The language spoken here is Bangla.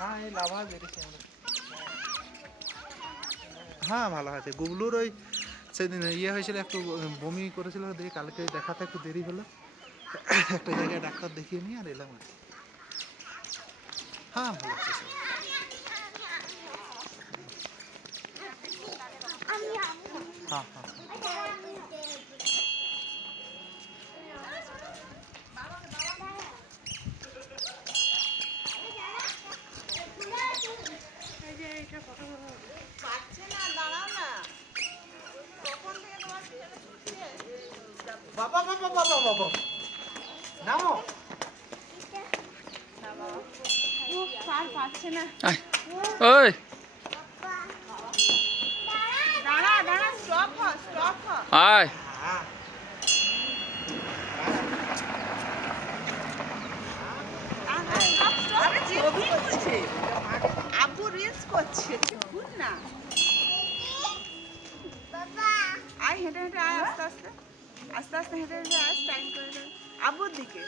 হ্যাঁ এই লাভা বেরিয়েছে আমরা। হ্যাঁ ভালো হয়েছে। গুবলুর ওই সেদিন ইয়ে হয়েছিল, একটু বমি করেছিল, দেখি কালকে দেখাতে একটু দেরি হলো, একটা জায়গায় ডাক্তার দেখিয়ে নিয়ে আর এলাম আর কি। হ্যাঁ ভালো আছে সব। হ্যাঁ হ্যাঁ বাবা বাবা বাবা বাবা নামো। পাচ্ছে না। ওই দাঁড়া দাঁড়া, স্টপ হ, স্টপ হ। আয় হ্যাঁ ছবি তুলছে, আব্বু রিলস করছে, ভুল না। আয় হেঁটে হেঁটে আয়, আস্তে আস্তে আস্তে আস্তে হেঁটে হেঁটে আয়, টাইম করে আব্বুর দিকে।